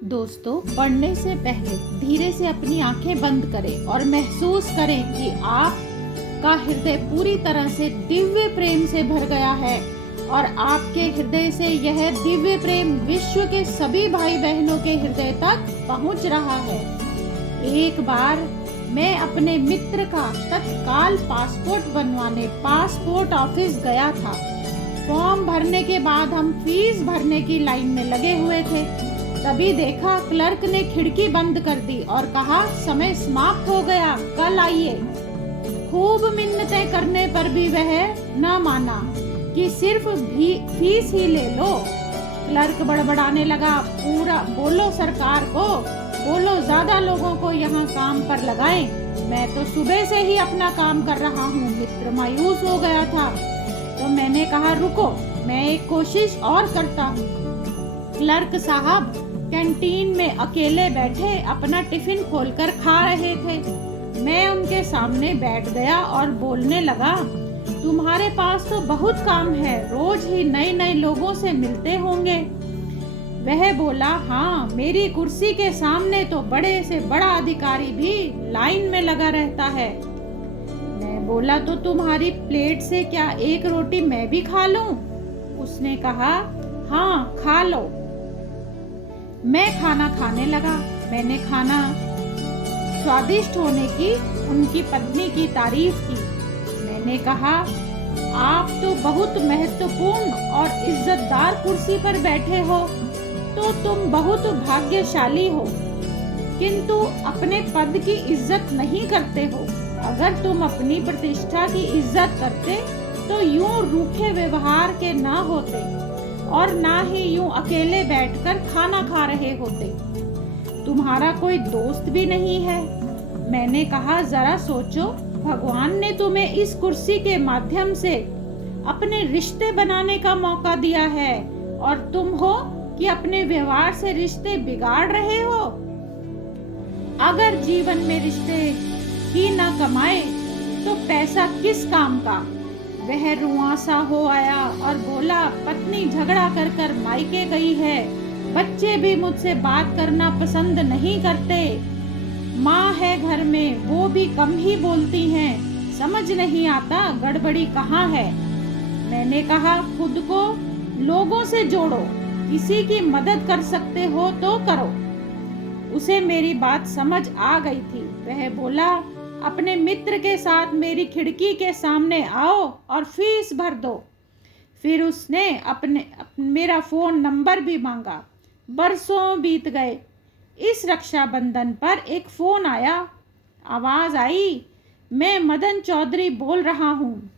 दोस्तों, पढ़ने से पहले धीरे से अपनी आंखें बंद करें और महसूस करें कि आपका हृदय पूरी तरह से दिव्य प्रेम से भर गया है और आपके हृदय से यह दिव्य प्रेम विश्व के सभी भाई बहनों के हृदय तक पहुंच रहा है। एक बार मैं अपने मित्र का तत्काल पासपोर्ट बनवाने पासपोर्ट ऑफिस गया था। फॉर्म भरने के बाद हम फीस भरने की लाइन में लगे हुए थे। तभी देखा क्लर्क ने खिड़की बंद कर दी और कहा, समय समाप्त हो गया, कल आइए। खूब मिन्नतें करने पर भी वह न माना कि सिर्फ फीस ही ले लो। क्लर्क बड़बड़ाने लगा, पूरा बोलो सरकार को, बोलो ज्यादा लोगों को यहाँ काम पर लगाएं। मैं तो सुबह से ही अपना काम कर रहा हूँ। मित्र मायूस हो गया था तो मैंने कहा, रुको, मैं एक कोशिश और करता हूँ। क्लर्क साहब कैंटीन में अकेले बैठे अपना टिफिन खोलकर खा रहे थे। मैं उनके सामने बैठ गया और बोलने लगा, तुम्हारे पास तो बहुत काम है, रोज ही नए नए लोगों से मिलते होंगे। वह बोला, हाँ, मेरी कुर्सी के सामने तो बड़े से बड़ा अधिकारी भी लाइन में लगा रहता है। मैं बोला, तो तुम्हारी प्लेट से क्या एक रोटी मैं भी खा लूं? उसने कहा, हाँ, खा लो। मैं खाना खाने लगा। मैंने खाना स्वादिष्ट होने की उनकी पत्नी की तारीफ की। मैंने कहा, आप तो बहुत महत्वपूर्ण और इज्जतदार कुर्सी पर बैठे हो, तो तुम बहुत भाग्यशाली हो, किंतु अपने पद की इज्जत नहीं करते हो। अगर तुम अपनी प्रतिष्ठा की इज्जत करते तो यूं रूखे व्यवहार के ना होते और ना ही यूं अकेले बैठकर खाना खा रहे होते। तुम्हारा कोई दोस्त भी नहीं है। मैंने कहा, जरा सोचो, भगवान ने तुम्हें इस कुर्सी के माध्यम से अपने रिश्ते बनाने का मौका दिया है और तुम हो कि अपने व्यवहार से रिश्ते बिगाड़ रहे हो। अगर जीवन में रिश्ते ही ना कमाए तो पैसा किस काम का? वह रुआंसा हो आया और बोला, पत्नी झगड़ा कर कर मायके गई है, बच्चे भी मुझसे बात करना पसंद नहीं करते, माँ है घर में, वो भी कम ही बोलती हैं, समझ नहीं आता गड़बड़ी कहाँ है। मैंने कहा, खुद को लोगों से जोड़ो, किसी की मदद कर सकते हो तो करो। उसे मेरी बात समझ आ गई थी। वह बोला, अपने मित्र के साथ मेरी खिड़की के सामने आओ और फीस भर दो। फिर उसने मेरा फोन नंबर भी मांगा। बरसों बीत गए। इस रक्षाबंधन पर एक फोन आया। आवाज आई, मैं मदन चौधरी बोल रहा हूँ।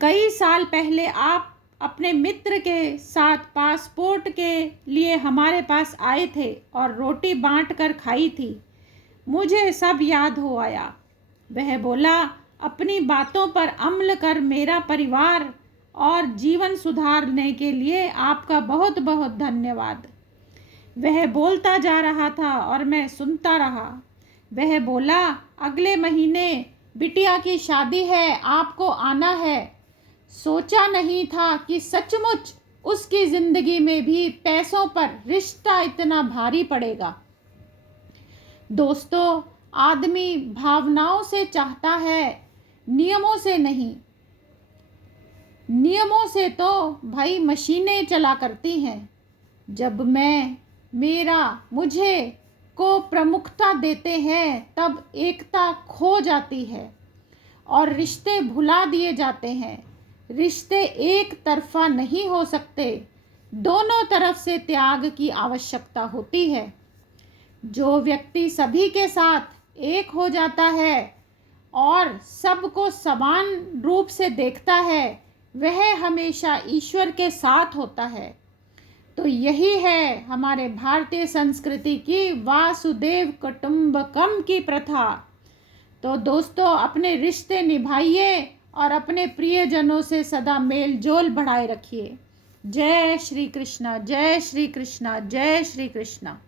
कई साल पहले आप अपने मित्र के साथ पासपोर्ट के लिए हमारे पास आए थे और रोटी बांट कर खाई थी। मुझे सब याद हो आया। वह बोला, अपनी बातों पर अमल कर मेरा परिवार और जीवन सुधारने के लिए आपका बहुत बहुत धन्यवाद। वह बोलता जा रहा था और मैं सुनता रहा। वह बोला, अगले महीने बिटिया की शादी है, आपको आना है। सोचा नहीं था कि सचमुच उसकी जिंदगी में भी पैसों पर रिश्ता इतना भारी पड़ेगा। दोस्तों, आदमी भावनाओं से चाहता है, नियमों से नहीं। नियमों से तो भाई मशीनें चला करती हैं। जब मुझे को प्रमुखता देते हैं तब एकता खो जाती है और रिश्ते भुला दिए जाते हैं। रिश्ते एक तरफा नहीं हो सकते, दोनों तरफ से त्याग की आवश्यकता होती है। जो व्यक्ति सभी के साथ एक हो जाता है और सबको समान रूप से देखता है, वह हमेशा ईश्वर के साथ होता है। तो यही है हमारे भारतीय संस्कृति की वासुदेव कुटुंबकम की प्रथा। तो दोस्तों, अपने रिश्ते निभाइए और अपने प्रियजनों से सदा मेल जोल बढ़ाए रखिए। जय श्री कृष्णा, जय श्री कृष्णा, जय श्री कृष्णा।